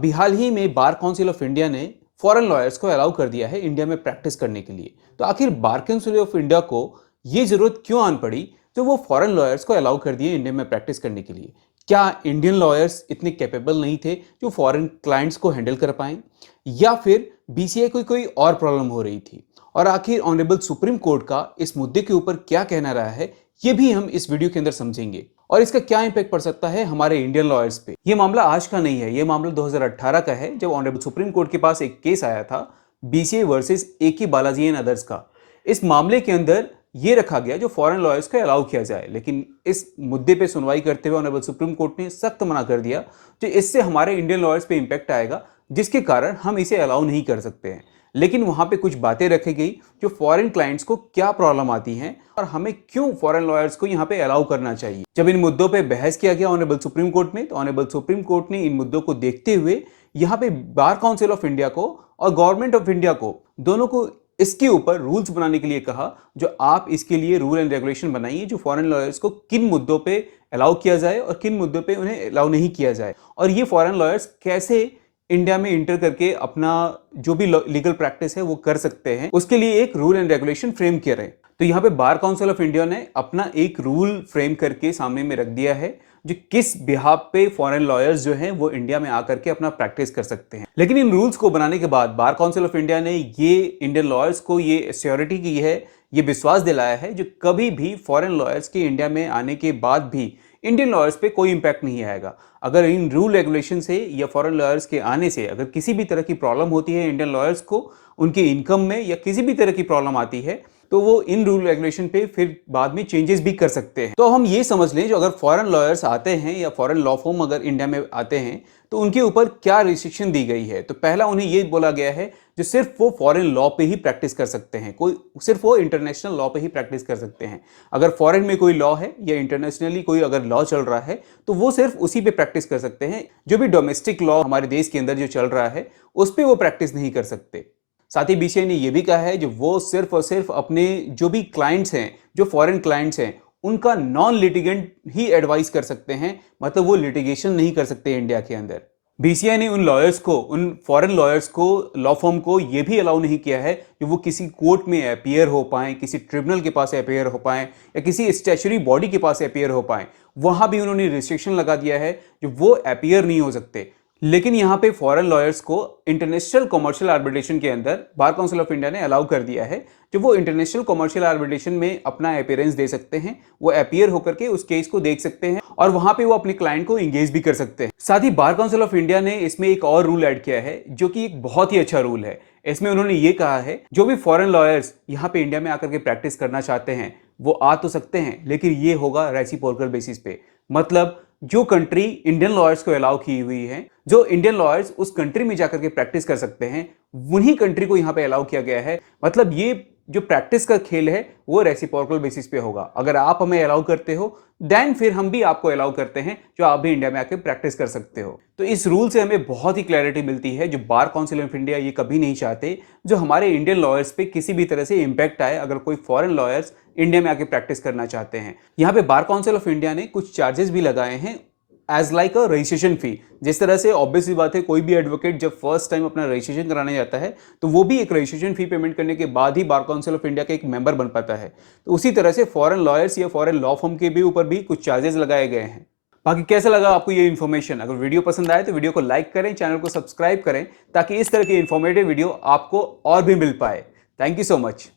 अभी हाल ही में bar council of India ने फॉरेन लॉयर्स को अलाउ कर दिया है इंडिया में प्रैक्टिस करने के लिए। तो आखिर बार काउंसिल ऑफ इंडिया को ये जरूरत क्यों आन पड़ी तो वो फॉरेन लॉयर्स को अलाउ कर दिए इंडिया में प्रैक्टिस करने के लिए? क्या इंडियन लॉयर्स इतने कैपेबल नहीं थे जो फॉरेन क्लाइंट्स को हैंडल कर पाए, या फिर बीसीआई को कोई और प्रॉब्लम हो रही थी? और आखिर ऑनरेबल सुप्रीम कोर्ट का इस मुद्दे के ऊपर क्या कहना रहा है, ये भी हम इस वीडियो के अंदर समझेंगे। और इसका क्या इंपैक्ट पड़ सकता है हमारे इंडियन लॉयर्स पे। ये मामला आज का नहीं है, ये मामला 2018 का है, जब ऑनरेबल सुप्रीम कोर्ट के पास एक केस आया था बीसीए वर्सेस ए के बालाजी एंड अदर्स का। इस मामले के अंदर ये रखा गया जो फॉरेन लॉयर्स को अलाउ किया जाए, लेकिन इस मुद्दे पे सुनवाई करते हुए ऑनरेबल सुप्रीम कोर्ट ने सख्त मना कर दिया कि इससे हमारे इंडियन लॉयर्स पे इंपैक्ट आएगा, जिसके कारण हम इसे अलाउ नहीं कर सकते हैं। लेकिन वहां पे कुछ बातें रखी गई जो फॉरेन क्लाइंट्स को क्या प्रॉब्लम आती हैं और हमें क्यों फॉरेन लॉयर्स को यहाँ पे अलाउ करना चाहिए। जब इन मुद्दों पे बहस किया गया ऑनरेबल सुप्रीम कोर्ट में, तो ऑनरेबल सुप्रीम कोर्ट ने इन मुद्दों को देखते हुए यहाँ पे बार काउंसिल ऑफ इंडिया को और गवर्नमेंट ऑफ इंडिया को, दोनों को इसके ऊपर रूल्स बनाने के लिए कहा, जो आप इसके लिए रूल एंड रेगुलेशन बनाइए जो फॉरेन लॉयर्स को किन मुद्दों पे अलाउ किया जाए और किन मुद्दों पे उन्हें अलाउ नहीं किया जाए, और ये फॉरेन लॉयर्स कैसे इंडिया में इंटर करके अपना जो भी लीगल प्रैक्टिस है वो कर सकते हैं, उसके लिए एक रूल एंड रेगुलेशन फ्रेम किया रहे। तो यहाँ पे बार काउंसिल ऑफ इंडिया ने अपना एक रूल फ्रेम करके सामने में रख दिया है जो किस बिहाफ पे फॉरेन लॉयर्स जो हैं वो इंडिया में आकर के अपना प्रैक्टिस कर सकते हैं। लेकिन इन रूल्स को बनाने के बाद बार काउंसिल ऑफ इंडिया ने ये इंडियन लॉयर्स को ये एश्योरिटी की है, ये विश्वास दिलाया है जो कभी भी फॉरेन लॉयर्स के इंडिया में आने के बाद भी इंडियन लॉयर्स पे कोई इंपैक्ट नहीं आएगा। अगर इन रूल रेगुलेशन से या फॉरेन लॉयर्स के आने से अगर किसी भी तरह की प्रॉब्लम होती है इंडियन लॉयर्स को, उनके इनकम में या किसी भी तरह की प्रॉब्लम आती है, तो वो इन रूल रेगुलेशन पे फिर बाद में चेंजेस भी कर सकते हैं। तो हम ये समझ लें, जो अगर फॉरेन लॉयर्स आते हैं या फॉरेन लॉ फर्म अगर इंडिया में आते हैं तो उनके ऊपर क्या रिस्ट्रिक्शन दी गई है। तो पहला उन्हें ये बोला गया है जो सिर्फ वो फॉरेन लॉ पे ही प्रैक्टिस कर सकते हैं, कोई सिर्फ वो इंटरनेशनल लॉ पे ही प्रैक्टिस कर सकते हैं। अगर फॉरेन में कोई लॉ है या इंटरनेशनली कोई अगर लॉ चल रहा है तो वो सिर्फ उसी पे प्रैक्टिस कर सकते हैं। जो भी डोमेस्टिक लॉ हमारे देश के अंदर जो चल रहा है उस पर वो प्रैक्टिस नहीं कर सकते। साथ ही बीसीआई ने यह भी कहा है जो वो सिर्फ और सिर्फ अपने जो भी क्लाइंट्स हैं, जो फॉरेन क्लाइंट्स हैं, उनका नॉन लिटिगेंट ही एडवाइस कर सकते हैं, मतलब वो लिटिगेशन नहीं कर सकते इंडिया के अंदर। बीसीआई ने उन लॉयर्स को, उन फॉरेन लॉयर्स को, लॉ फर्म को यह भी अलाउ नहीं किया है कि वो किसी कोर्ट में अपीयर हो पाए, किसी ट्रिब्यूनल के पास अपीयर हो पाए या किसी स्टैच्यूटरी बॉडी के पास अपीयर हो पाए। वहां भी उन्होंने रिस्ट्रिक्शन लगा दिया है जो वो अपीयर नहीं हो सकते। लेकिन यहां पे फॉरेन लॉयर्स को इंटरनेशनल कमर्शियल आर्बिट्रेशन के अंदर बार काउंसिल ऑफ इंडिया ने अलाउ कर दिया है जो वो इंटरनेशनल कमर्शियल आर्बिट्रेशन में अपना अपीयरेंस दे सकते हैं, वो अपीयर होकर के उस केस को देख सकते हैं और वहां पे वो अपने क्लाइंट को एंगेज भी कर सकते हैं। साथ ही बार काउंसिल ऑफ इंडिया ने इसमें एक और रूल ऐड किया है जो कि एक बहुत ही अच्छा रूल है। इसमें उन्होंने ये कहा है जो भी फॉरेन लॉयर्स यहाँ पे इंडिया में आकर के प्रैक्टिस करना चाहते हैं वो आ तो सकते हैं, लेकिन ये होगा रेसिप्रोकल बेसिस पे। मतलब जो कंट्री इंडियन लॉयर्स को अलाउ की हुई है, जो इंडियन लॉयर्स उस कंट्री में जाकर के प्रैक्टिस कर सकते हैं, वही कंट्री को यहाँ पे अलाउ किया गया है। मतलब ये जो प्रैक्टिस का खेल है वो रेसिप्रोकल बेसिस पे होगा। अगर आप हमें अलाउ करते हो देन फिर हम भी आपको अलाउ करते हैं जो आप भी इंडिया में आकर प्रैक्टिस कर सकते हो। तो इस रूल से हमें बहुत ही क्लैरिटी मिलती है जो बार काउंसिल ऑफ इंडिया ये कभी नहीं चाहते जो हमारे इंडियन लॉयर्स पे किसी भी तरह से इंपैक्ट आए अगर कोई फॉरेन लॉयर्स इंडिया में आके प्रैक्टिस करना चाहते हैं। यहाँ पे बार काउंसिल ऑफ इंडिया ने कुछ चार्जेस भी लगाए हैं as like a registration fee. जिस तरह से ऑब्वियस सी बात है कोई भी एडवोकेट जब फर्स्ट टाइम अपना रजिस्ट्रेशन कराने जाता है तो वो भी एक रजिस्ट्रेशन फी पेमेंट करने के बाद ही बार काउंसिल ऑफ इंडिया का एक मेंबर बन पाता है। तो उसी तरह से फॉरेन लॉयर्स या फॉरेन लॉ फर्म के भी ऊपर भी कुछ चार्जेस लगाए गए हैं। बाकी कैसा लगा आपको ये इन्फॉर्मेशन? अगर वीडियो पसंद आए तो वीडियो को लाइक करें, चैनल को सब्सक्राइब करें ताकि इस तरह की इंफॉर्मेटिव वीडियो आपको और भी मिल पाए। Thank you so much.